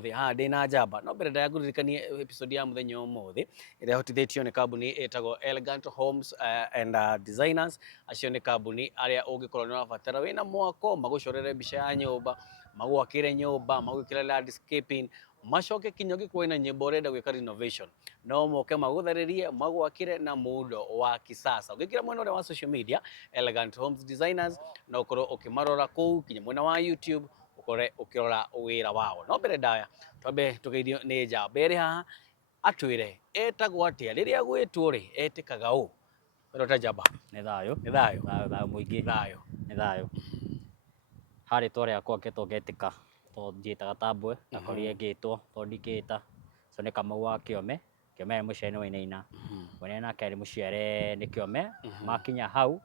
umuthi ndina njamba no mbere ndaguririkanie episode ya muthenya umuthi ira hotithitio ni kambuni etagwo Elegant Homes and Designers. Acio ni kambuni aria ungikorwo ni wabatara wina mwako magucorere mbica ya nyumba, magwakire nyumba, magwikire landscaping, macoke kinya ungikorwo na nyumba urenda gwika renovation no moke magutharirie magwakire na muundo wa kisasa. Ungikira mwena uria wa social media Elegant Homes Designers no ukorwo ukimarora kuu kinya mwena wa YouTube ukore ukirora wira wao. No mbere ndaya twambe tugeithio ni njamba iri haha atwire etagwo atia riria gwitwo ri etikaga u rota njamba Ni thayo muingi ni thayo hari tore akwa keto getika to njitaga tambwe na korie gitwo to ndikita so ni Kamau wa Kiome mucene wa Inaina wene na kari muciare ni Kiome makinya hau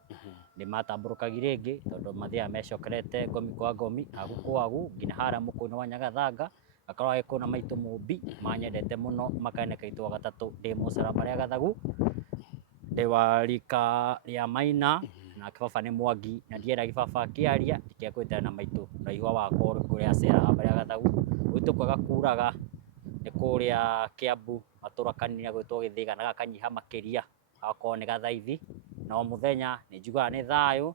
ni matamburukaga ringi tondu mathia mecokerete ngomi kwa ngomi agu ngina hara mukuno wa Nyagathanga akorwo agikuna maitu mumbi manyendete muno makane kaitwa gatatu ndi mucera maria gathagu ndi wa rika ria Maina na kibaba ni Mwangi na ndienda kibaba kiaria ndikikwitana na maitu na igwa wakwa kuria cera maria gathagu utukwaga kuraga ni kuria Kiambu matura kanini gwitwo Githiga na gakanyiha makiria akorwo ni Gathaithi no muthenya ni njugaga ni thayo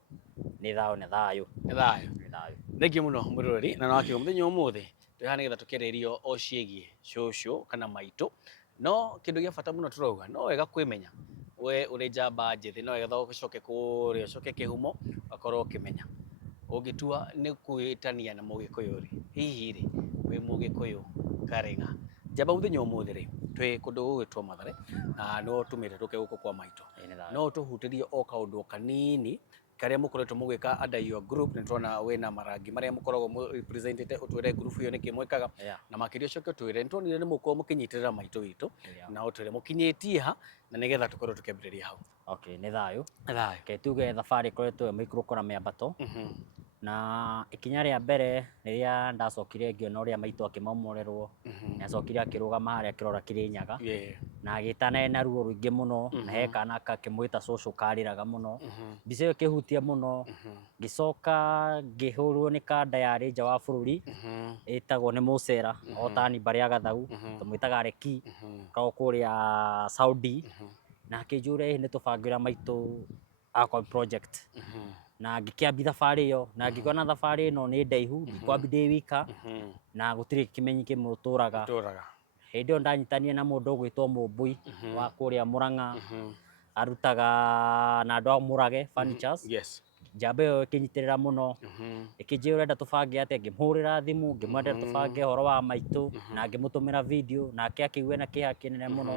thengi muno murori na no muthenya umuthi twiha nigetha tukiririo o ciegie cucu kana maitu no kindu gia bata muno turauga no wega kwimenya we uri njamba njithi no wega ucoke kuria ucoke kihumo akorwo ukimenya ungitua ni kwitania na Mugikuyu ri hihi ri wi Mugikuyu Karenga njamba muthenya umuthi ri twi kundu gugwitwo Mathare na no tumire tuke guku kwa maitu no tuhutirie o kaundu kanini karia mukoretwo mugwika under your group ni turona wina marangi maria mukoragwo represented utwire group iyo ni kimwekaga na makirio coke twire ntonire ni muko mukinyitirira maitu witu na utwire mukinyitie ha na nigetha tukorwo tukembiriria hau. Okay, ni thayo ke tuge thabari koretwo mikrokora miambato na ikinya ria mbere riria ndacokire ngiona uria maitu akimomorerwo ni acokire akirugama haria kirora Kirinyaga na agitana ena ruo ruingi muno na he kana kakimwita cucu kariraga muno mbica iyo kihutia muno ngicoka ngihurwo ni kanda yari nja wa bururi itagwo ni mucera otani baria Gathau tumwitaga Reki kao kuria Saudi na akijure ni tubangira maitu akwa project na ngikiambia thabari iyo na ngikona thabari ino ni ndaihu ndikwambi ndi wika na gutiri kimenyi kimuturaga hindi ndanyitanie na mundu gwitwo Mumbui wa kuria Murang'a arutaga na andu a Murage furnitures njamba iyo ikinyitirira muno ikinjira urenda tubange atia ngimhurira thimu ngimwendera tubange horo wa maitu na ngimutumira video nake akiigua na kiha kinene muno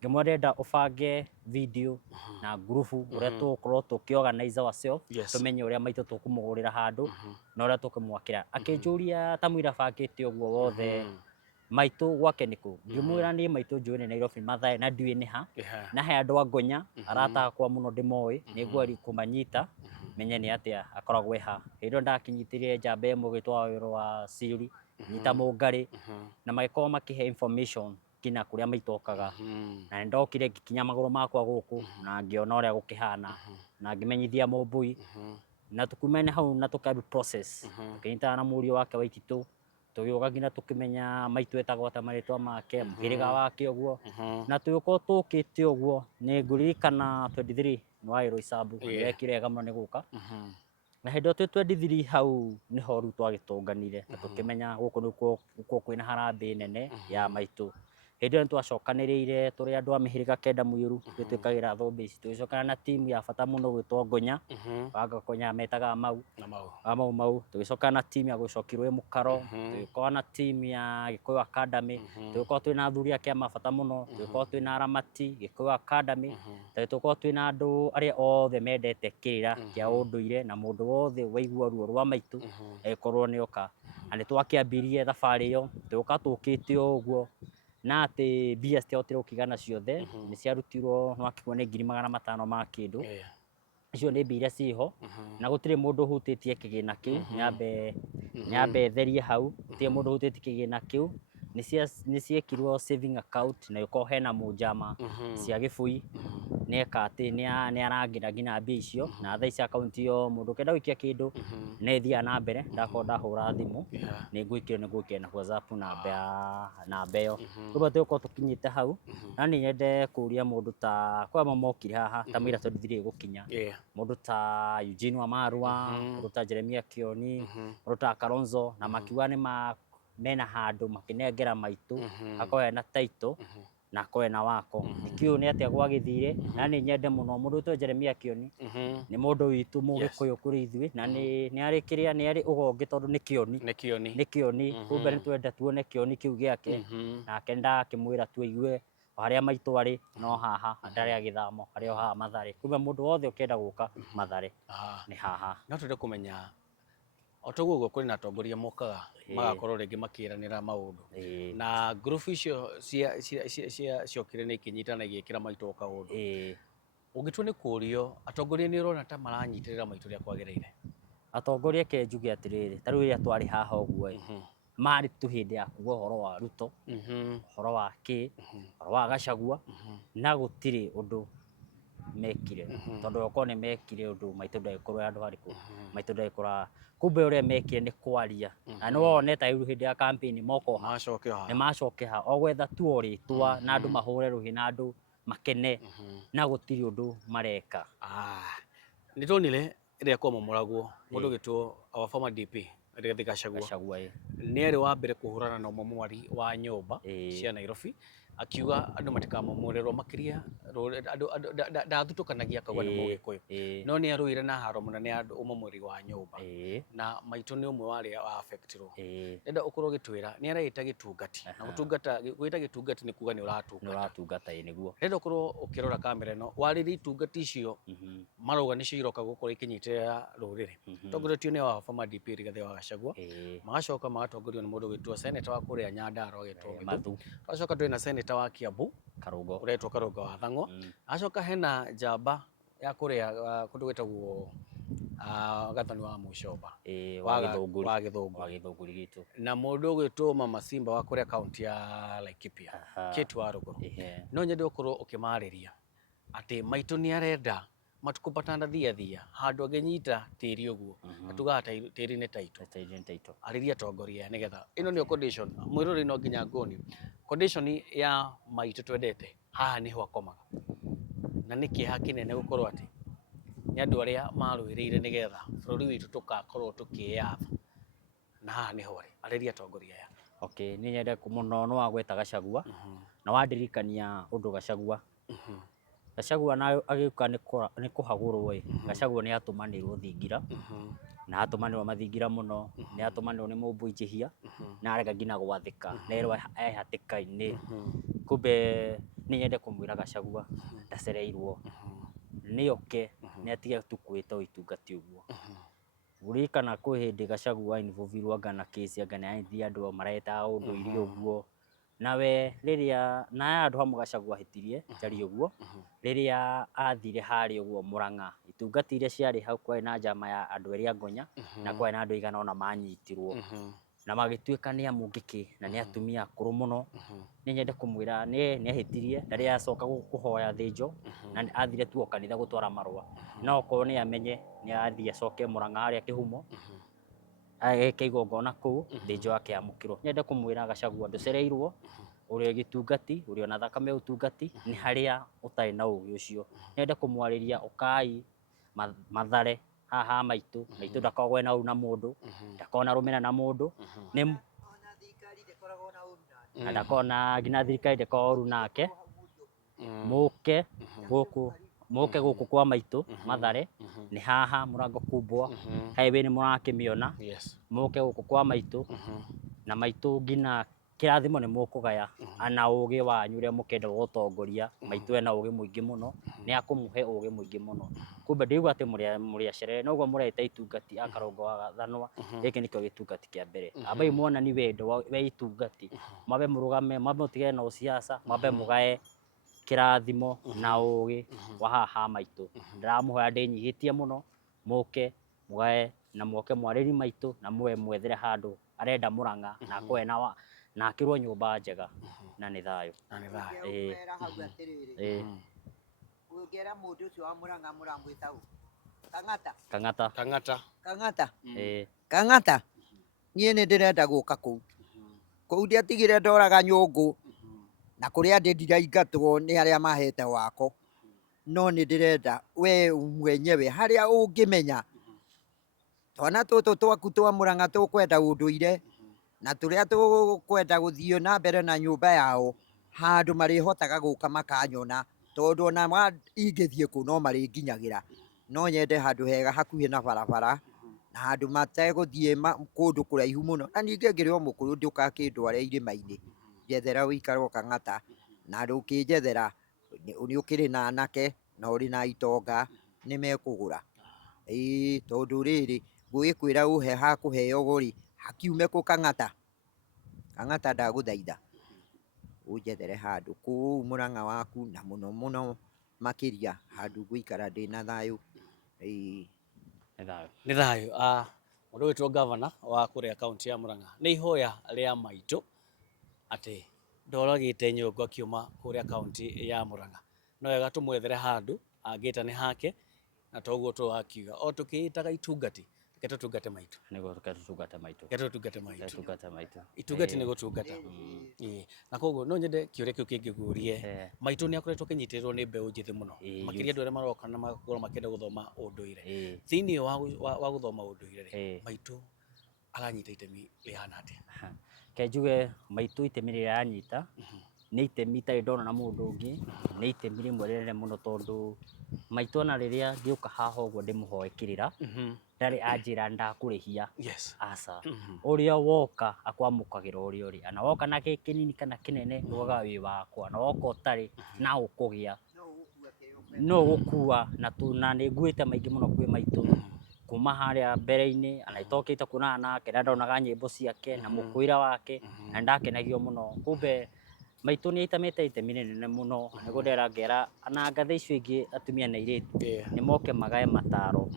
ngimwendera ubange video na group uria tukorwo tukiorganize ourselves tumenye uria maitu tukumugurira handu na uria tukimwakira akinjuria tamwira bangite uguo wothe maitu gwake niku ngimwira ni maitu njuine Nairobi Mathare na ndiwi ni ha na he andu angonya arata kwa muno ndimoi nigwari kumanyita menye ni atia akoragwo ha hindo ndakinyitirie njamba imo gwitwa wiro wa Siri nyita Mungari na magiko makihe information kina kuria maitokaga na ndokire ngikinya maguru makwa guku na ngiona uria gukihana na ngimenyithia Mumbui na tukumene hau na tukabi process tukinyitana na murio wake Waititu tuyuga ngina tukimenya maitu etagwo ta maritwa make mugiriga wake uguo na tuyuko tukite uguo ni nguririkana 23 Wairo Isabu wekirega muno ni guka na hindo 23 hau ni horu twagitunganire tukimenya guku nikuo kwina harambe nene ya maitu hindi twacokaniriire turi andu a mihiriga kenda muiru twitwikagira thombe ici twicokana na team ya bata muno gwitwo Ngonya wanga Konya metaga mau twicokana na team ya gwicokirwe Mukaro twikona na team ya Gikuyu Academy twikona twina athuri ake mabata muno twikona twina aramati Gikuyu Academy twikona twina andu aria othe mendete kirira kia unduire na mundu wothe waigua ruo rwa maitu ekorwo ni oka ani twakiambirie thabari iyo twika tukite uguo na ati mbia citiahotire gukigana ciothe ni ciarutirwo no akigwo ni 500,000 ma kindu icio ni mbia iria ciho na gutire mundu hutitie kigina kiu nyambe therie hau gutire mundu hutitie kigina kiu nĩ ciekirwo saving account na yuko hena mũjama cia gĩbui neka atĩ nĩ arangĩra nginya mbia icio na thaa ici account iyo mũndũ kenda gũikia kĩndũ nĩ thiaga na mbere ndakorwo ndahũra thimũ nĩ ngũikio na WhatsApp namba ĩyo. Koguo tũgũkorwo tũkinyĩte hau na nĩ nyende kũria mũndũ ta kwa mokire haha ta mũira tondũ thirĩ gũkinya mũndũ ta Eugene Wamalwa, mũndũ ta Jeremiah Kioni, mũndũ ta Kalonzo na makiuga mena handũ makinengera maitũ hakorwo hena title na akorwo na wako ikiu nĩ atĩa gwagĩthire na nĩ nyende mũno mũndũ wĩtwo Jeremiah Kioni nĩ mũndũ witũ mũgĩkũyũ kũrĩ ithuĩ na nĩ arĩ ũgongi tondũ nĩ Kioni kumbe nĩ twende tuone Kioni kĩu gĩake nake ndakĩmwĩra tũigue harĩa maitũ arĩ no haha ndarĩ agĩthamo harĩ o haha Mathare. Kumbe mũndũ wothe ũkĩenda gũka Mathare nĩ haha. No twende kũmenya o toguo ũguo kũrĩ na atongoria mokaga magakorwo rĩngĩ makĩranĩra maũndũ na group icio ciokire nĩ ikinyitana igĩkĩra maitũ kaũndũ. Ũngĩtua nĩ kũrio atongoria nĩ ũrona ta maranyitĩrĩra maitũ rĩrĩa kwagĩrĩire? Atongoria ke njuge atĩrĩrĩ ta rĩu rĩrĩa twarĩ haha ũguo marĩ tu hĩndĩ ya kuga ũhoro wa Ruto, ũhoro wa ũhoro wa Gachagua na gũtirĩ ũndũ mekire tondũ okorwo nĩ mekire ũndũ maitũ ndagĩkorwo handũ harĩkũ maitũ ndagĩkorwo. Kumbe ũrĩa mekire nĩ kwaria na nĩ wonete rĩu hĩndĩ ya campaign moko nĩ macoke ha o gwetha tu rĩtwa na andũ mahũre rũhĩ na andũ makene na gũtirĩ ũndũ mareka. Nĩ tuonire rĩrĩa kwamomoragwo mũndũ ũgĩtwo our former DP Rigathi Gachagua nĩ arĩ wa mbere kũhũrana na ũmomori wa nyũmba cia Nairobi akiuga andũ matikamomorerwo makĩria ndathutũkanagia akauga nĩ mũgĩkũyũ no nĩ arũire na haro mũnene andũ ũmomori wa nyũmba na maitũ nĩ ũmwe wa arĩa affectirwo. Ndenda ũkorwo gĩtwĩra nĩ areta gĩtungati na gũtungata gwĩta gĩtungati nĩ kuga nĩ ũratungata nĩguo. Ndenda ũkorwo ũkĩrora kamera ĩno warĩria itungati icio marauga nĩcio iroka gũkorwo ikinyitĩrĩra rũrĩrĩ. Tongorĩtio nĩ wa former DP Rigathi wa Gachagua magacoka magatongorio nĩ mũndũ wĩtwo seneta wa kũrĩa Nyandarua wĩtwo Mathu, agacoka twĩ na seneta wa Kiambu ũretwo Karũngo wa Thang'wa, agacoka hena njamba ya kũrĩa kũndũ gwĩtagwo Gathoni wa Mũcomba wa Gĩthũngũri gitu na mũndũ ũgwĩtwo Mama Simba wa kũrĩa kaunti ya Laikipia Kate wa Rũgũrũ. No nyende ũkorwo ũkĩmarĩria atĩ maitũ nĩ arenda matukũ matanathiathia handũ angĩnyita tĩri ũguo atugaga tĩri nĩ taitũ arĩria atongoria nĩgetha ĩno nĩyo condition mwĩrore no nginya ngoni condition ya maitũ twendete haha nĩho akomaga na nĩ kĩeha kĩnene gũkorwo atĩ nĩ andũ arĩa marũĩrĩire nĩgetha bũrũri witũ tũgakorwo tũkĩyatha na haha nĩho arĩ arĩria atongoria aya. Nĩ nyende mũno nĩ wagweta Gachagua na wandirikania ũndũ Gachagua na agĩũka nĩ kũhagũrwo Gachagua nĩ atũmanĩrwo thingira na atũmanĩrwo mathingira mũno nĩ atũmanĩrwo nĩ mũmbũinjĩhia na arega nginya gwathĩka nerwo hatĩka-inĩ. Kumbe nĩ nyende kũmwĩra Gachagua ndacereirwo nĩ oke nĩ atige tu kwĩta ũtungati ũguo. Ũririkana kwĩ hĩndĩ Gachagua involve-irwo anga na case anga nĩ ahĩtia andũ maretaga ũndũire ũguo nawe rĩrĩa na andũ hamwe Gachagua ahĩtirie njari ũguo rĩrĩa athire harĩ ũguo Mũrang'a itungati iria ciarĩ hau kwarĩ na njama ya andũ erĩ a Ngonya na kwarĩ na andũ aigana ũna manyitirwo na magĩtuĩka nĩ amũngĩkĩ na nĩ atumia akũrũ mũno. Nĩ nyende kũmwĩra nĩ ahĩtirie ndarĩ acoka kũhoya thĩnjo na athire tu o kanitha gũtwara marũa no okorwo nĩ amenye nĩ athiĩ acoke Mũrang'a harĩa kĩhumo ageke igongona kũu thĩnjo yake yamũkĩrwo. Nyende kũmwĩra Gachagua ndũcereirwo ũrĩ gĩtungati ũrĩ ona thakame ũtungati nĩ harĩa ũtarĩ na ũgĩ ũcio. Nyende kũmwarĩria ũkai Mathare haha maitũ ndakoragwo na ũru na mũndũ ndakoragwo na rũmena na mũndũ na ndakona nginya thirikari ndĩkoragwo ũru nake. Mũke gũkũ kwa maitũ Mathare nĩ haha mũrango kubwa highway nĩ mũrakĩmĩona mũke gũkũ kwa maitũ na maitũ nginya kĩrathimo nĩ mũkũgaya ana ũgĩ wanyu ũrĩa mũkenda gũtongoria. Maitũ ena ũgĩ mũingĩ mũno nĩ akũmũhe ũgĩ mũingĩ mũno. Kumbe ndĩigua atĩ mũrĩ acerere noguo mũreta itungati a Karũngo wa Thang'wa gĩkĩ nĩkĩo gĩtungati kĩa mbere. Ambai muonani wendo wa itungati mwambe mũrũgame mwambe mũtigane na ũciaca mwambe mũgaye kĩrathimo na ũgĩ wa haha maitũ. Ndĩramũhoya ndĩnyihĩtie mũno mũke mũgaye na mũke mwarĩrie maitũ na mwethere handũ arenda Mũrang'a na akorwo na akirwo nyumba njega na nĩ thayũ. Na nĩ thayũ. Ũngĩera mũndũ ũcio wa Mũrang'a mũramwĩta ũ? Kang'ata. Kang'ata. Kang'ata. Kang'ata. Kang'ata. Niĩ nĩ ndĩrenda gũka kũu. Kũu ndiatigire ndoraga nyũngũ na kũrĩa ndĩ ndiraingatwo nĩ arĩa mahete wako. No nĩ ndĩrenda we mwenyewe harĩa ũngĩmenya twana tũtũ twaku twa Mũrang'a tũkwenda ũndũire na tũrĩa tũkwenda gũthiĩ na mbere na nyũmba yao handũ marĩhotaga gũka makanyona tondũ ona ingĩthiĩ kũ no marĩnginyagĩra. No nyende handũ hega hakuhĩ na barabara na handũ mategũthiĩ kũndũ kũraihu mũno. Na ningĩ ngĩrĩ o mũkũrũ ndũgakĩndware irĩma-inĩ, njethera ũikare o Kang'ata na ndũkĩnjethera nĩ ũkĩrĩ na anake na ũrĩ na itonga nĩ mekũgũra. Tondũ rĩrĩ ngũgĩkwĩra ũhe ha kũheo rĩ hakiume kũ Kang'ata. Kang'ata ndagũthaitha ũnjethere handũ kũu Mũrang'a waku na mũno mũno makĩria handũ ngũikara ndĩna thayũ. Nĩ thayũ. Mũndũ wĩtwo governor wa kũrĩa kaunti ya Mũrang'a nĩ ihoya rĩa maitũ atĩ ndoragĩte nyũngũ akiuma kũrĩa kaunti ya Mũrang'a no wega tũmwethere handũ angĩta nĩ hake na toguo tũrakiuga o tũkĩĩtaga itungati reke tũtungate maitũ. Nĩguo tũtungate maitũ. Reke tũtungate maitũ. Tũtungate maitũ. Itungati nĩ gũtungata. Na koguo no nyende kĩũria kĩu kĩngĩguũrie maitũ nĩ akoretwo akĩnyitĩrĩrwo nĩ mbeũ njĩthĩ mũno makĩria andũ arĩa maroka na magakorwo makĩenda gũthoma ũndũire. Thĩinĩ wa gũthoma ũndũire maitũ aranyita itemi rĩhana atĩa? Ke njuge maitũ itemi rĩrĩa aranyita nĩ itemi itarĩ ndona na mũndũ ũngĩ, nĩ itemi rĩmwe rĩnene mũno tondũ maitũ ona rĩrĩa ngĩũka haha ũguo ndĩmũhoe kĩrĩra ndarĩ anjĩra ndakũrĩhia. Aca, ũrĩa woka akwamũkagĩra ũrĩa ũrĩ, ana woka na kĩnini kana kĩnene ugaga wĩ wakwa, na woka ũtarĩ na ũkũgĩa no gũkua. Na nĩ nguĩte maingĩ mũno kwĩ maitũ kuma harĩa mbere-inĩ ana itokĩte kuonana nake na ndonaga nyĩmbo ciake na mũkũĩra wake na ndakenagio mũno. Kumbe maitũ nĩ aitamĩte itemi rĩnene mũno. Nĩguo ndĩrera ngera ana ngathĩ icio ingĩ atumia na airĩtu nĩ moke magae mataro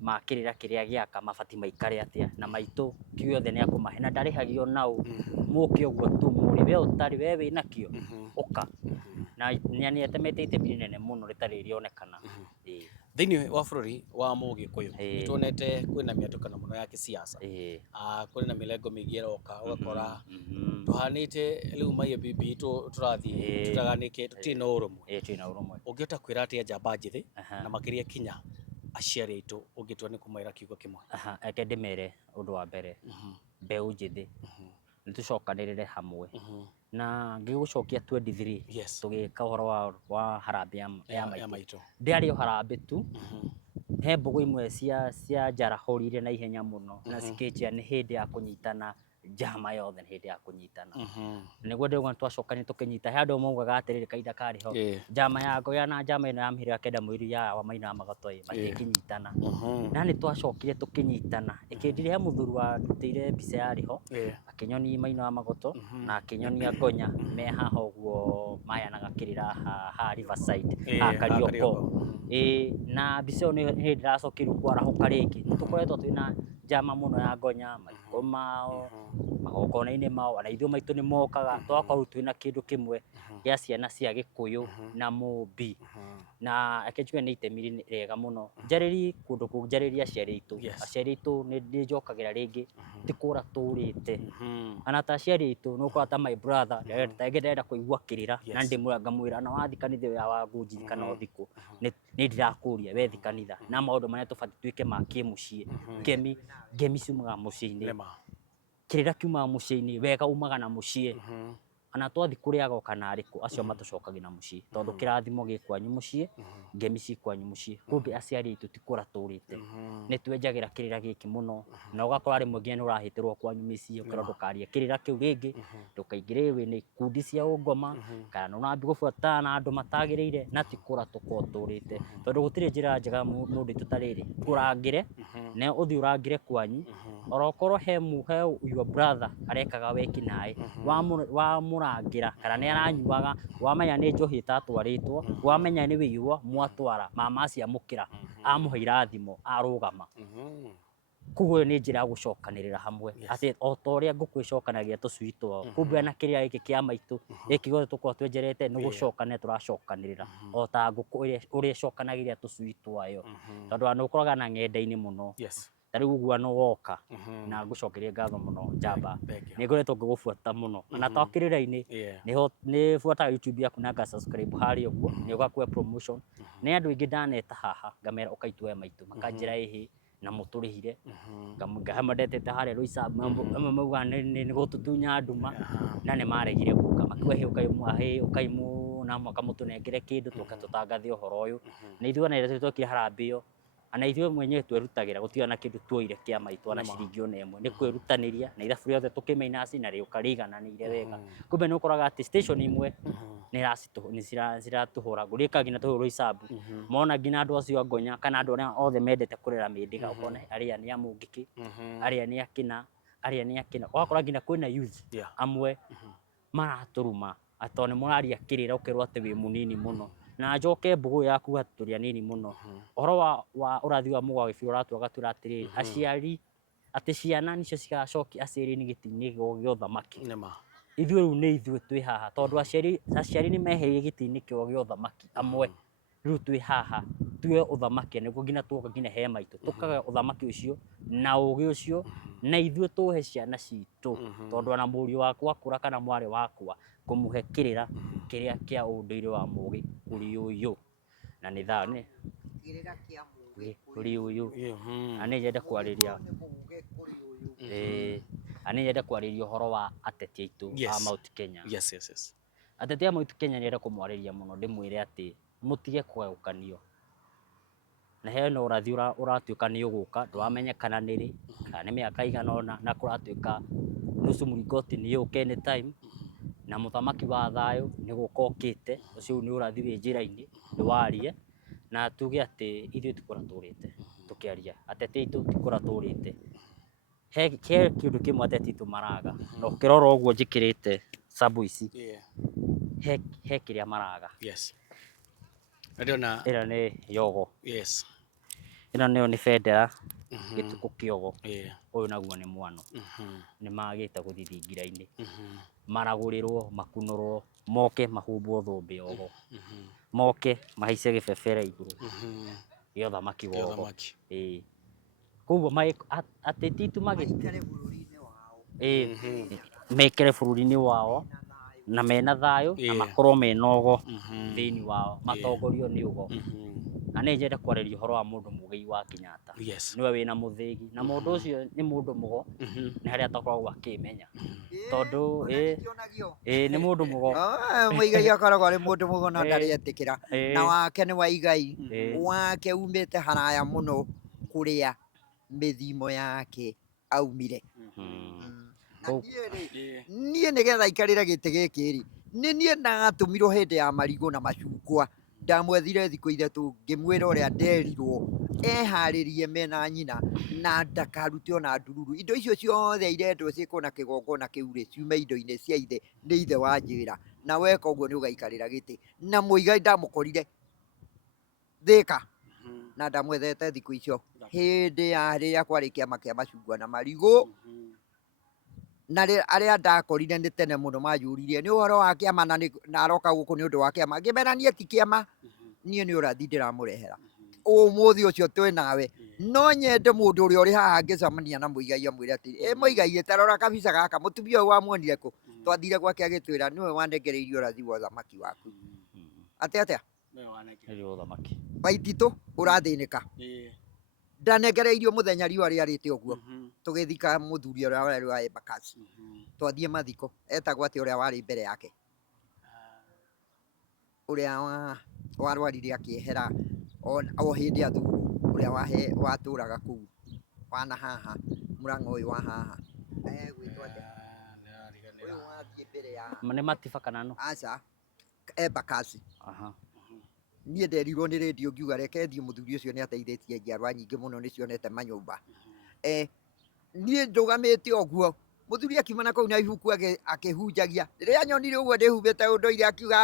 ma kĩrĩra kĩrĩa gĩaka mabati maikare atĩa, na maitũ kiugo othe nĩ akũmahe na ndarĩhagio naũ. Mũke ũguo tu mũrĩ we ũtarĩ we wĩnakĩo ũka, na nĩ atemete itemi rĩnene mũno rĩtarĩ rĩonekana. Thĩinĩ wa bũrũri wa Mũgĩkũyũ nĩ tuonete kwĩna mĩatũkano mũno ya kĩsiasa, kwĩna mĩlengo mĩingĩ ĩroka ũgakora tũhanĩte rĩu maiya bibi tũrathiĩ tũtaganĩke tũtirĩ na ũrũmwe. Ũngĩhota kwĩra atĩa njamba njĩthĩ na makĩria kinya aciari aitũ ũngĩtua nĩ kũmaĩra kiugo kĩmwe? Reke ndĩmere ũndũ wa mbere, mbeũ njĩthĩ nĩ tũcokanĩrĩre hamwe na ngĩgũcokia 23 tũgĩka ũhoro wa harambĩ ya maitũ. Ndĩarĩ o harambĩ tu, he mbũgũ imwe cia njarahũrire na ihenya mũno na cikĩnjĩra nĩ hĩndĩ ya kũnyitana, njama yothe nĩ hĩndĩ ya kũnyitana. Nĩguo ndĩrauga nĩ twacokania tũkĩnyita. He andũ maugaga atĩrĩrĩ kahinda karĩ ho, njama ya Ngoya na njama ĩno ya mĩhĩrĩga kenda mũirũ ya Wamaina wa Magatwa matingĩnyitana. Na nĩ twacokire tũkĩnyitana. Ĩkĩndirie he mũthuri wandutĩire mbica yarĩ ho akĩnyonia Maina wa Magatwa na akĩnyonia Ngonya me haha ũguo maheyanaga kĩrĩra haha Riverside haha Kariokor. Na mbica ĩyo nĩ hĩndĩ ĩracokirie kwarahũka rĩngĩ. Nĩ tũkoretwo twĩna njama mũno ya Ngonya, mathiko mao, magongona-inĩ mao, ona ithuĩ maitũ nĩ mokaga tũgakorwo twĩna kĩndũ kĩmwe gĩa ciana cia Gĩkũyũ na Mũmbi. Na reke njuge nĩ itemi rĩega mũno. Njarĩrie kũndũ kũu, njarĩrie aciari aitũ. Aciari aitũ nĩ njokagĩra rĩngĩ ti kũra tũrĩte, ana ta aciari aitũ nĩ ũkora ta my brother tarĩngĩ ndarenda kũigua kĩrĩra na ngamwĩra na wathi kanitha ũyũ wa ngũnjirikana ũthikũ nĩ ndĩrakũria wethi kanitha na maũndũ marĩa tũbatiĩ twĩke ma kĩmũciĩ. Ngemi ciumaga mũciĩ-inĩ, kĩrĩra kiumaga mũciĩ-inĩ, wega umaga na mũciĩ. Ana twathi kũrĩa agoka na arĩkũ acio matũcokagia na mũciĩ tondũ kĩrathimo gĩ kwanyu mũciĩ, ngemi ci kwanyu mũciĩ. Kumbe aciari aitũ ti kũra tũrĩte, nĩ twenjagĩra kĩrĩra gĩkĩ mũno, na ũgakora rĩmwe nginya nĩ ũrahĩtĩrwo kwanyu mĩciĩ ũkerwo ndũkarie kĩrĩra kĩu rĩngĩ, ndũkaingĩre wĩna ikundi cia ũngoma kana nĩ ũrambi gũbuatana na andũ matagĩrĩire, na ti kũra tũkoragwo tũrĩte. Tondũ gũtirĩ njĩra njega mũndũ aitũ ta rĩrĩ kũrangĩre na ũthiĩ ũrangĩre kwanyu, orokorwo he your brother arekaga wekinaĩ wamũrangĩra kana nĩ aranyuaga, wamenya nĩ njohi ĩtatwarĩtwo, wamenya nĩ wĩihũa mwatwara, mama aciamũkĩra amũhe irathimo arũgama, Koguo nĩ njĩra ya gũcokanĩrĩra hamwe atĩ o ta ũrĩa ngũkũ ĩcokanagia tũcui twao kumbe na kĩrĩa gĩkĩ kĩa maitũ gĩkĩ gĩothe tũkoragwo twenjerete nĩ gũcokana tũracokanĩrĩra o ta ngũkũ ũrĩa ĩcokanagĩria tũcui twayo tondũ nĩ ũkoraga na ng'enda-inĩ mũno ta rĩu ũguo no woka na ngũcokerie ngatho mũno Njamba nĩ ngoretwo ngĩgũbuata mũno na ta kĩrĩra-inĩ nĩ buataga YouTube yaku na nga subscribe harĩa ũguo nĩ ũgakua promotion nĩ andũ aingĩ ndaneta haha ngamera ũkaitũhe maitũ makanjĩra ĩhĩ na mũtũrĩhire ngahe mandetete harĩa Roysambu amwe mauga nĩ gũtũtunya nduma na nĩ maregire gũka makiuga ũkaimũ na makamũtũnengere kĩndũ tũka tũtangathe ũhoro ũyũ na ithuĩ ona rĩrĩa twekire harambĩ ĩyo ana ithuĩ mwenyewe twerutagĩra gũtiga na kĩndũ tuoire kĩa maitũ ona ciringi ona ĩmwe nĩ kwĩrutanĩria na ithabu rĩothe tũkĩmainaci na rĩũka rĩigananĩire wega kumbe nĩ ũkoraga atĩ station imwe nĩ ciratũhũra ngũrĩka nginya tũhũ Roysambu mona nginya andũ acio a Ngonya kana andũ arĩa othe mendete kũrera mĩndĩga ũkona arĩa nĩ a Mũngiki arĩa nĩ akĩna ũgakora nginya kwĩna youth amwe maratũruma atĩ nĩ mũraria kĩrĩra ũkerwo atĩ wĩ mũnini mũno na njoke mbũgũ yaku tũrĩ anini mũno ũhoro wa ũrathi wa mũgwa gĩbiro ũratuaga tũra atĩrĩrĩ aciari atĩ ciana nĩcio cigacokia aciari-inĩ gĩtĩ-inĩ gĩa ũthamaki ithuĩ rĩu nĩ ithuĩ twĩ haha tondũ aciari nĩ meheire gĩtĩ-inĩ kĩo gĩa ũthamaki amwe rĩu twĩ haha tuoe ũthamaki nĩguo nginya tuoka nginya he maitũ tũkaga ũthamaki ũcio na ũgĩ ũcio na ithuĩ tũhe ciana citũ tondũ ona mũriũ wakwa akũra kana mwarĩ wakwa kũmũhe kĩrĩra kĩrĩa kĩa ũndũire wa Mũgĩ kũrĩ ũyũ na nĩ thaa kũrĩ ũyũ na nĩ nyende kwarĩria nĩ nyende kwarĩria ũhoro wa ateti aitũ a Mount Kenya ateti a Mount Kenya nyende kũmwarĩria mũno ndĩmwĩre atĩ mũtige kũgayũkanio na hena ũrathi ũratuĩka nĩ ũgũka ndwamenyekana nĩ rĩ kana nĩ mĩaka ĩigana ũna na kũratuĩka nusu mlingoti nĩ yũke anytime na mũthamaki wa thayũ nĩ gũka okĩte ũcio nĩ ũrathi wĩ njĩra-inĩ ndwarie na tuge atĩ ithuĩ tikũra tũrĩte tũkĩaria ateti aitũ tikũra tũrĩte he kĩndũ kĩmwe ateti aitũ maraga na ũkĩrora ũguo njĩkĩrĩte sabu ici he kĩrĩa maraga ĩno nĩ yogo ĩno nĩyo nĩ bendera gĩtukũ kĩogo ũyũ naguo nĩ mwano nĩ magĩte gũthithingira-inĩ maragũrĩrwo makunũrwo moke mahumbwo thũmbĩ yogo moke mahaice gĩbebere igũrũ gĩa ũthamaki wa yogo koguo ateti aitũ mekĩre bũrũri-inĩ wao na mena thayũ na makorwo mena ũgo thĩinĩ wao matongorio nĩ ũgo na nĩ nyende kwarĩria ũhoro wa mũndũ Mũgĩ wa Kenyatta nĩwe wĩna mũthĩgi na mũndũ ũcio nĩ mũndũ mũgo nĩ harĩa atakoragwo akĩmenya tondũ nĩ mũndũ mũgo Mũigai akoragwo arĩ mũndũ mũgo na ndarĩetĩkĩra na wake nĩ wa igai wake umĩte haraya mũno kũrĩa mĩthimo yake aumire niĩ nĩgetha ikarĩre gĩtĩ gĩkĩ rĩ nĩ niĩ ndatũmirwo hĩndĩ ya marigũ na macungwa ndamwethire thikũ ithatũ ngĩmwĩra ũrĩa nderirwo eharĩrie mena nyina na ndakarute ona ndururu indo icio ciothe irendwo ciĩkwo na kĩgongona kĩu rĩ ciume indo-inĩ cia ithe nĩ ithe wanjĩra na weka ũguo nĩ ũgaikarĩra gĩtĩ na Mũigai ndamũkorire Thĩka na ndamwethete thikũ icio hĩndĩ ya rĩrĩa kwarĩ kĩama kĩa macungwa na marigũ na arĩa ndakorire nĩ tene mũno manjũririe nĩ ũhoro wa kĩama na aroka gũkũ nĩ ũndũ wa kĩama ngĩmera niĩ ti kĩama niĩ nĩ ũrathi ndĩramũrehera ũmũthĩ ũcio twĩ nawe no nyende mũndũ ũrĩa ũrĩ haha ngĩcemania na Mũigai amwĩre atĩ Mũigai tarora kabica gaka mũtumia ũyũ wamuonire kũ twathire gwake agĩtwĩra nĩwe wanengereirie ũrathi wa ũthamaki waku atĩa Waititũ ũrathĩnĩka ndanengereirio mũthenya riũa rĩarĩte ũguo tũgĩthika mũthuri ũrĩa warĩ wa Embakasi twathiĩ mathiko etagwo atĩ ũrĩa warĩ mbere yake ũrĩa warwarire akĩehera o hĩndĩ athurwo ũrĩa watũraga kũu wana haha Mũrang'a ũyũ wa haha gwĩtwo atĩa ũyũ wathiĩ mbere ya nĩ Matiba kana no aca Embakasi niĩ nderirwo nĩ rĩndiũ ngiuga reke thiĩ mũthuri ũcio nĩ ateithĩtie njiarwa nyingĩ mũno nĩ cionete manyũmba niĩ ndũgamĩte ũguo mũthuri akiuma na kũu na ibuku akĩhunjagia rĩrĩa nyonire ũguo ndĩhumbĩte ũndũire akiuga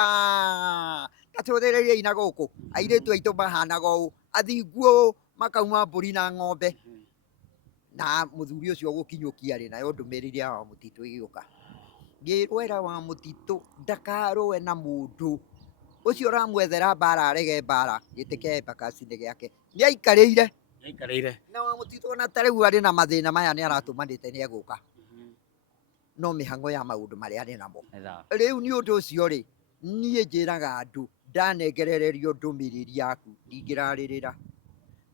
tatũthĩrĩriei na gũkũ airĩtu aitũ mahanaga ũũ athingu ũũ makauma mbũri na ng'ombe na muthuri ucio gukinyukia ri nayo ndumiriri ya wa mutitu igiuka ngirwera wa mutitu ndakarwe na mundu ucio uramwethera mbara arege mbara gitike pakasini giake ni aikarire na wa mutitu ona tariu ari na mathina maya ni aratumanite ni eguka no mihango ya maundu maria ari namo riu ni undu ucio ri nie njiraga andu ndanengerererio ndumiriri yaku ndingiraririra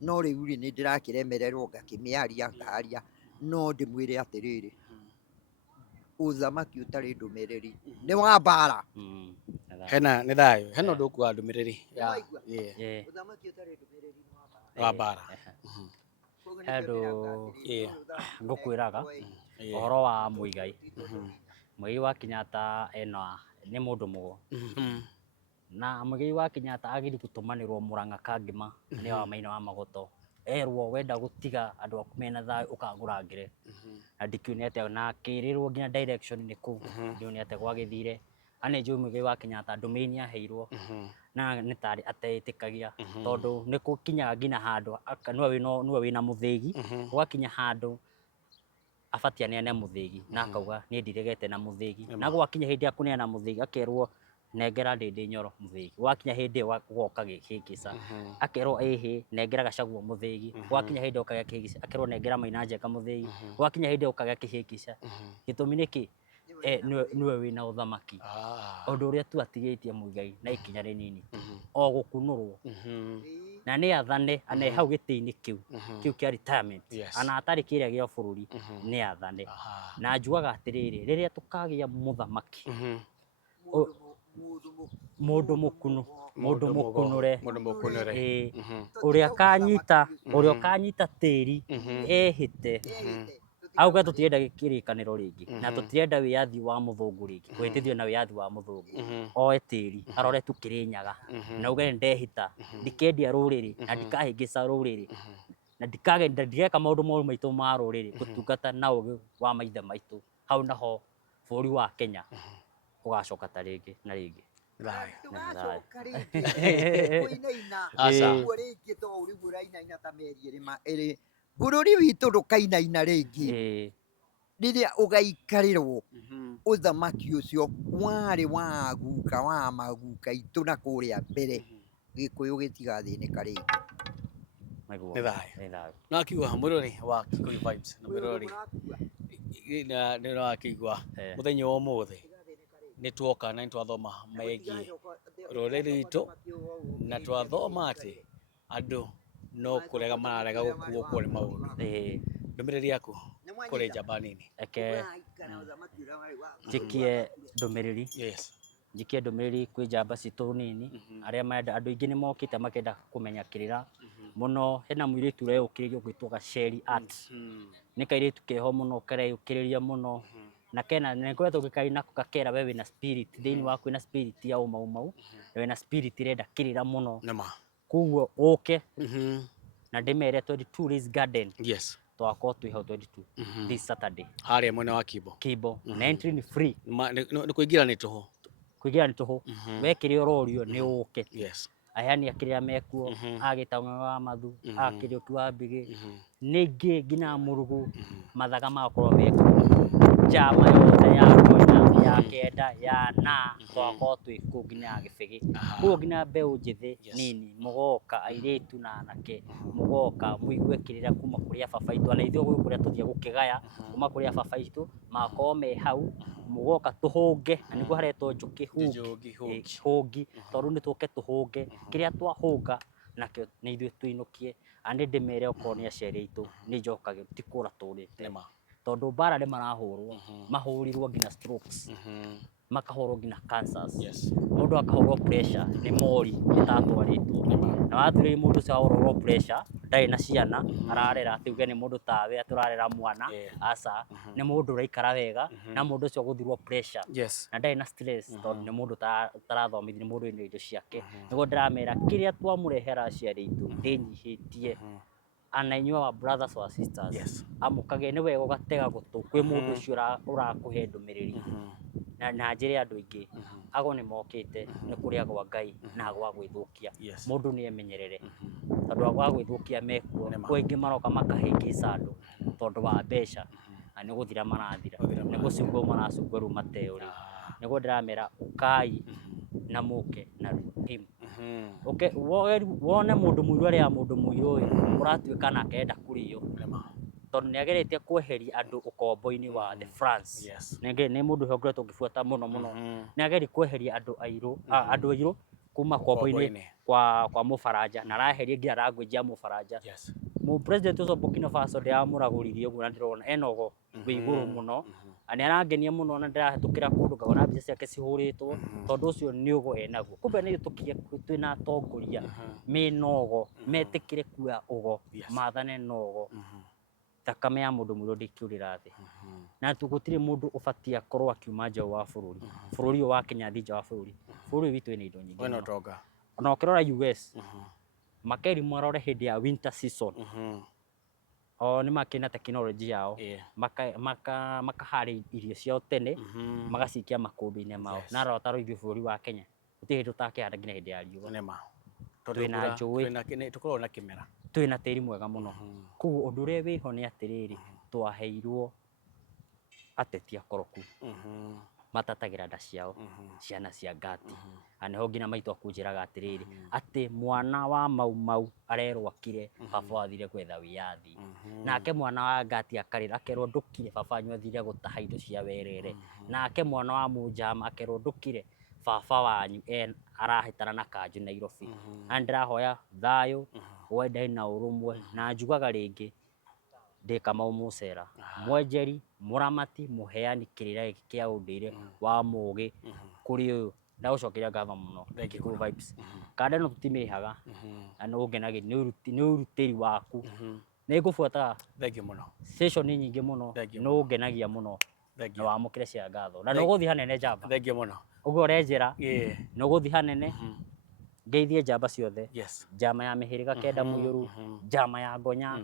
no riu ri ni ndirakiremererwo ngakimiaria ngaria no ndimwire atiriri uthamaki utari ndumiriri ni wa mbara hena ni thayo hena undu ukuga ndumiriri uthamaki utari ndumiriri wa mbara Andu ngukwiraga uhoro wa Muigai Muigai wa Kenyatta ena ni mundu mugo na Muigai wa Kenyatta agiri gutumanirwo Murang'a Kangima ni wa Maina wa Magoto erwo wenda gutiga andu aku mena thayo ukagurangire na ndikiunete na kirirwo nginya direction ni ku ndiunete gwagithire ane njui Muigai wa Kenyatta ndumeini aheirwo na ni tari ateitikagia tondu ni kukinya nginya handu niwe wina muthigi gwakinya handu abatia neane muthigi na akauga ni ndiregete na muthigi na gwakinya hindi akuneana muthigi akerwo nengera ndindi nyoro muthigi gwakinya hindi goka gikikica akerwo ehe nengera gacaguo muthigi gwakinya hindi okaga kikica akerwo nengera Maina Njenga muthigi gwakinya hindi okaga kikica gitumi niki niwe wina uthamaki undu uria tu atigitie Muigai na ikinya rinini o gukunurwo na ni athane ane hau giti-ini kiu kia retirement ana atari kiria gia bururi ni athane na njugaga atiriri riria tukagia muthamaki mundu mukunure uria kanyita tiri ehite auga tutienda gikirikaniro ringi na tutienda wiathi wa muthungu ringi gwitithio na wiathi wa muthungu oe tiri arore tu Kirinyaga na uge ndehita ndikendia ruriri na ndikahingica ruriri na ndigeka maundu moru maitu ma ruriri gutungata na ugi wa maithe maitu hau naho bũrũri wa Kenya ugacoka ta ringi na ringi tugacoka ringi kuinaina uguo ringi to uriu urainaina ta meri iri bũrũri witũ ndũkainaina rĩngĩ rĩrĩa ũgaikarirwo ũthamaki ũcio warĩ wa guka wa maguka itũ na kũrĩa mbere Gĩkũyũ gĩtigathĩnĩka rĩngĩ ni thayo no akiuga mũrori wa Kikuyu Vibes na mũrori na nĩ wakĩigua mũthenya wa ũmũthĩ nĩ tuoka na twathoma megiĩ rũrĩrĩ rwitũ na twathoma atĩ andũ no kurega mararega gukuo kuri maundu ndumiriri yaku kuri njamba nini njikie ndumiriri njikie ndumiriri kwi njamba citu nini aria menda andu ingi ni mokite makenda kumenya kirira muno hena muiritu ureyukiririo gwitwo Gacheri Art ni kairitu keho muno kareyukiriria muno na kena nengoretwo gikaina gakera wewe na spirit thini waku na spirit ya umau wewe na spirit renda kirira muno kuguo uke na ndimere 22 Race Garden twako twiho 22 this Saturday haria mwena wa Kibo na entry ni free ni kuingira ni tuho wekire ororio ni uke ayani akirira mekuo agitang'we wa mathu akiri kwa mbigi ningi ngina murugu mathaga makorwo mekuo chama yothe ya mwena ya kenda ya na twako twiku ngina gibigi kuo ngina mbeu njithi nini mugoka airitu na anake mugoka muigue kirira kuma kuria baba itu na ithio gwi kuria tuthia gukigaya kuma kuria baba itu makorwo me hau mugoka tuhunge na niguo haretwo njuki hungi tondu ni tuke tuhunge kiria twahunga nakio ni ithio tuinukie andi ndimere okorwo ni aciari itu ni njokage tikura turite tondu mbara ni marahurwo mahurirwo ngina strokes makahurwo ngina cancers mundu akahurwo pressure ni mori itatwaritwo na wathire mundu cia ahurwo pressure ndai na ciana ararera atiuge ni mundu tawe aturarera mwana asa ni mundu uraikara wega na mundu cio guthirwo pressure na ndai na stress tondu ni mundu tarathomithia ni mundu ina indo ciake niguo ndiramera kiria twamurehera aciari itu ndinyihitie anainywa wa brothers or sisters amukage ni wega ugatega gutu kwi mundu ucio urakuhe ndumiriri na njire andu ingi ago ni mokite ni kuria gwa Ngai na gwa gwithukia mundu ni emenyerere tondu wa gwithukia mekuo kwa ingi maroka makahingisa andu tondu wa mbeca na ni guthira marathira ni gucungwo maracungwo ru mateo ri niguo ndiramera ukai na muke na him okay wone mundu muiru aria mundu muiru uratuika nake enda kurio tondu ni ageretie kweheria andu ukombo-ini wa the France ni mundu hongeretwo ngibuata muno ni ageri kweheria andu airu kuma ukombo-ini kwa Mufaranja na araheria ngira language ya Mufaranja mu president ucio Burkina Faso ndiamuraguririe guo na ndirona enogo wi iguru muno ani arangenia muno na ndirahetukira kundu ngona mbica ciake cihuritwo tondu ucio ni ugo enaguo kumbe ni tukie twina atongoria minogo metikire kuoya ugo mathane nogo thakame ya mundu muiru ndikiurira thi na tugutire mundu ubatie akorwo akiuma nja wa bururi wa Kenya thi nja wa bururi witu ina indo nyingi wena utonga ona ukirora US makeri marore hindi ya winter season ni makina technology yao makahari irio ciao tene magacikia makumbi-ini mao na rotaro ithu bururi wa Kenya uti hindu takihanda nginya hindi ya riũa nema twina njũĩ tukorwo na kimera twina tĩri mwega muno koguo undu uria wiho ni atiriri twaheirwo ateti akoroku matatagira nda ciao ciana cia ngati aneho ngina maitu akunjiraga atiriri ati mwana wa mau arerwo akire baba wathire gwetha wiathi nake mwana wa ngati akarira akerwo ndukire baba wanyu athire gutaha indo cia werere nake mwana wa munjama akerwo ndukire baba wanyu arahitana na kanju Nairobi na ndirahoya thayo wendani na urumwe na njugaga ringi ndi Kamau Mucera mwenjeri muramati muheani kirira kia undire wa mugi kuri uyu ndagucokeria ngatho muno Kikuyu Vibes kada no tutimihaga na no ngenagi ni urutiri waku ni ngubuata thank you muno session nyingi muno no ngenagia muno na wamukire cia ngatho na no guthi hanene jamba thank you muno ugo urenjera no guthi hanene ngeithie njamba ciothe njama ya mihiriga kenda muiyuru njama ya ngonya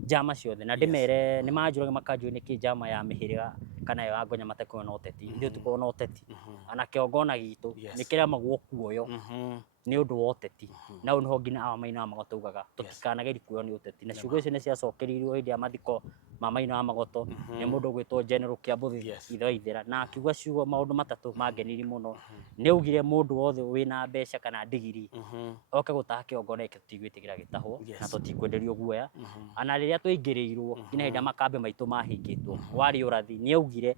njama ciothe na ndimere ni manjuraga makanjua niki njama ya mihiriga kana ya ngonya matakwo na uteti ndio tuko na uteti ana kiongona gitu nikiria magwo kuoyo ni undu wa uteti na unho ngina awa maina magoto ugaga tutikanageria kuoyo ni uteti na ciugo ici ni ciacokeririo hindi ya mathiko mamaina wa magoto ni mundu gwitwo General Kiambuthi ithoithira na akiuga ciugo maundu matatu mangeniri muno ni ugire mundu wothe wina mbeca kana ndigiri oke gutaha kiongona iki tutigwitigira gitahwo na tutikwenderio guoya ana riria twingirirwo ngina hindi makambe maitu mahingitwo wari urathi ni ugire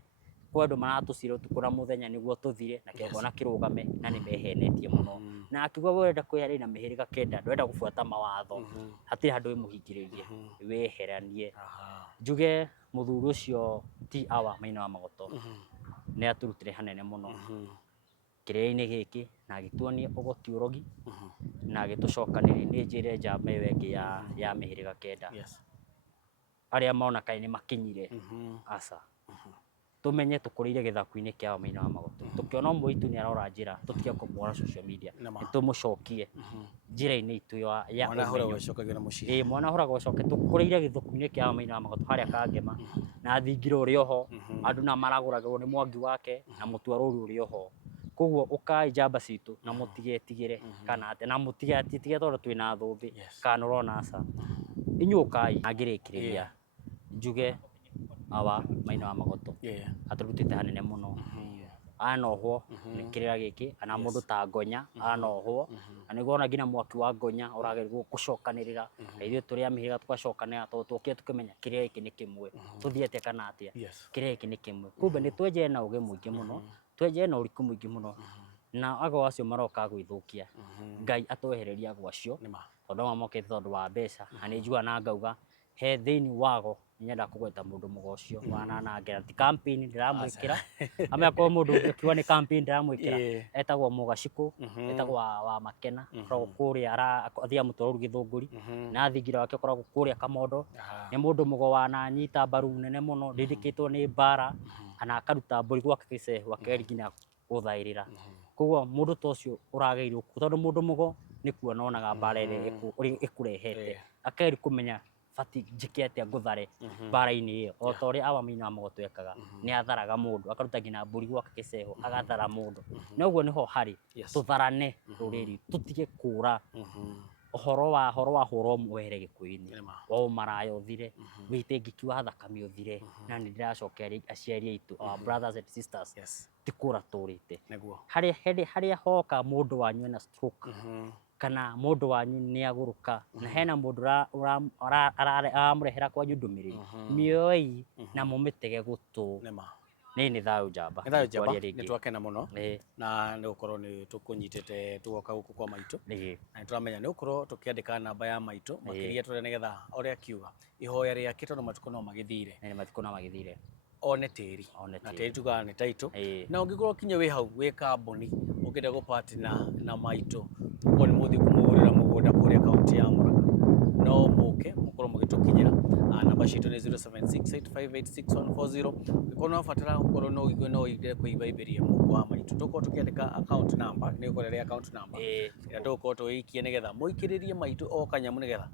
kwa andu maratucira tukura muthenya niguo tuthire na kiongona kirugame na ni mehenetie muno na akiuga wenda kwihera na mihiriga kenda ndwenda gubuata mawatho hatiri handu imuhingiririe weheranie njuge muthuri ucio ti awa maina wa magoto ni aturutire hanene muno kiria-ini giki na agituonia ugoti urogi na agitucokaniri ni njire njamba iyo ingi ya mihiriga kenda aria mona kaini makinyire asa tumenye tukuriire githaku-ini kia maina wa magoto tukiona mwitu ni arora njira tutige kumwora social media nitumucokie njira-ini itu ya mwana hora gwicokagira mucii mwana hora gwicoke tukuriire githaku-ini kia maina wa magoto haria kangema na thingiro urioho andu na maraguragirwo ni mwangi wake na mutwaruri urioho koguo ukai njamba citu na mutigetigire kana ate na mutigetigire tondu twina thumbi kana urona asa inyukai angirikiriria njuge awa maina wa magoto aturutite hanene muno anohwo ni kirira giki ana mundu ta ngonya anohwo na niguona ngina mwaki wa ngonya uragerirwo gucokanirira na ithuĩ tũrĩ a mĩhĩrĩga tũgacokanĩrĩra tondũ tũkire tukimenya kĩrĩa gĩkĩ nĩ kĩmwe tuthiĩte kana atĩa kĩrĩa gĩkĩ nĩ kĩmwe kumbe nĩ twenjere na ũgĩ mũingĩ mũno twenjere na ũriku mũingĩ mũno na ago acio maroka gwĩthũkia Ngai atwehereria gwacio tondũ mamokĩte tondũ wa mbeca na nĩ njugaga na ngauga he thĩinĩ wago nyenda kugweta mundu mugocio wananangera ti campaign ndiramwikira ame akorwo mundu ukiwa ni campaign ndiramwikira etagwo Mugaciku etagwo wa Makena koragwo kuria athia mutoruru Githunguri na thingira wake koragwo kuria Kamondo ni mundu mugo wananyita mbaru nene muno ndindikitwo ni mbara ana akaruta mburi gwake Kicehu akerigina guthairira koguo mundu ta ucio urageirwo tondu mundu mugo ni kuona onaga mbara ire ikurehete akeri kumenya fati njike atia nguthare mbara-ini iyo o ta uria awa maina wa magoto ekaga ni atharaga mundu akaruta ngina mburi gwake Kicehu agathara mundu na uguo niho hari tutharane ruriri tutige kura horo wa hũrwo mwere gĩkũyũ-inĩ Nĩma. o maraya ũthire wĩitĩngĩki wa thakame ũthire na nĩ ndĩracokia aciari aitũ our brothers and sisters Yes. ti kũra tũrĩte Nĩguo. harĩa hoka mũndũ wanyu ena stroke kana mũndũ wanyu nĩ agũrũka na hena mũndũ aramũrehera kwanyu ndũmĩrĩri mĩoei na mũmĩtege gũtũ Nĩma. nĩ thayũ njamba Nĩ thayũ njamba nĩ twakena mũno na nĩ gũkorwo nĩ tũkũnyitĩte tugoka gũkũ kwa maitũ na nĩ tũramenya nĩ gũkorwo tũkĩandĩka namba ya maitũ makĩria tũrĩa nĩgetha ũrĩa akiuga ihoya rĩake tondũ matukũ no magĩthire one tĩri na tĩri tugaga nĩ taitũ na ũngĩkorwo kinye wĩ hau wĩ kambuni ũngĩenda gũ partner na maitũ ũguo nĩ mũthiĩ kũmũgũrĩra mũgũnda kũrĩa kaunti ya Mũrang'a no mũke mũkorwo mũgĩtũkinyĩra namba citũ nĩ 0768586140 ũngĩkorwo no ũbatara gũkorwo no ũigue no ũige kũimbaimbĩria mũhuko wa maitũ tũkorwo tũkĩandĩka account number nĩ ũkorwo rĩ account number ĩrĩa tũgũkorwo tũgĩikia nĩgetha mũikĩrĩrie maitũ o kanyamũ nĩgetha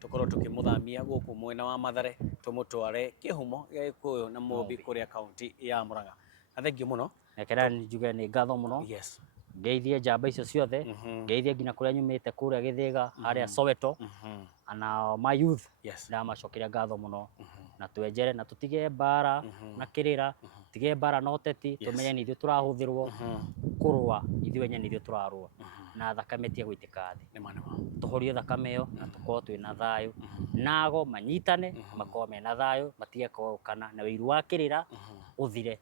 tũkorwo tũkĩmũthamia gũkũ mwena wa Mathare tũmũtware kĩhumo gĩa Gĩkũyũ na Mũmbi kũrĩa kaunti ya Mũrang'a. Na thengiũ mũno. Rekera njuge nĩ ngatho mũno. Yes. Ngeithie njamba icio ciothe ngeithie nginya kũrĩa nyumĩte kũrĩa Gĩthĩga harĩa Soweto na my youth ndamacokeria ngatho mũno na twenjere na tũtige mbara na kĩrĩra tige mbara na ũteti tũmenye nĩ ithuĩ tũrahũthĩrwo kũrũa ithuĩ enye nĩ ithuĩ tũrarũa na thakame tige gũitĩka thĩ tũhorie thakame ĩyo na tũkorwo twĩna thayũ nago manyitane makorwo mena thayũ matige kũgayũkana na wĩiru wa kĩrĩra ũthire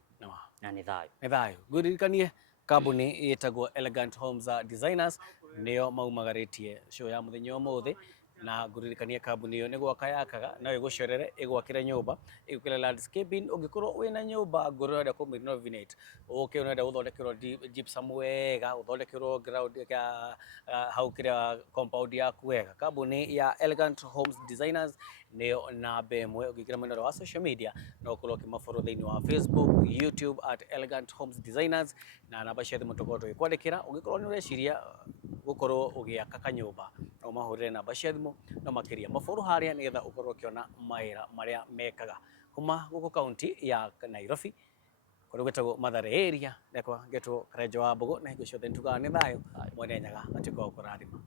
na nĩ thayũ. Nĩ thayũ. Ngwĩririkanie kambuni ĩtagwo Elegant Homes Designers nĩo maumagarĩtie show ya mũthenya ũmũthĩ na ngũririkania kambuni ĩyo nĩ gwaka yakaga no ĩgũcerere ĩgwakĩre nyũmba ĩgwĩkĩre landscaping ũngĩkorwo wĩna nyũmba ngũrũ ũrenda kũmĩrenovate ũke ũrenda gũthondekerwo gypsum wega ũthondekerwo ground hau kĩrĩa compound yaku wega kambuni ya Elegant Homes Designers nĩyo namba ĩmwe ũngĩkĩra mwena wa social media no ũkorwo ũkĩmafollow thĩinĩ wa Facebook, YouTube @Elegant Homes Designers na namba cia thimũ tũkorwo tũgĩkwandĩkĩra ũngĩkorwo nĩ ũreciria gũkorwo ũgĩaka kanyũmba no mahũrĩre namba cia thimũ no makĩria mafollow harĩa nĩgetha ũkorwo ũkĩona mawĩra marĩa mekaga kuma gũkũ kaunti ya Nairobi kũrĩa gwĩtagwo Mathare area ndekwa ngetwo Karenjo wa Mbũgũ na hingo ciothe nĩ tugaga nĩ thayũ mwene Nyaga atuĩke wa gũkũrathima.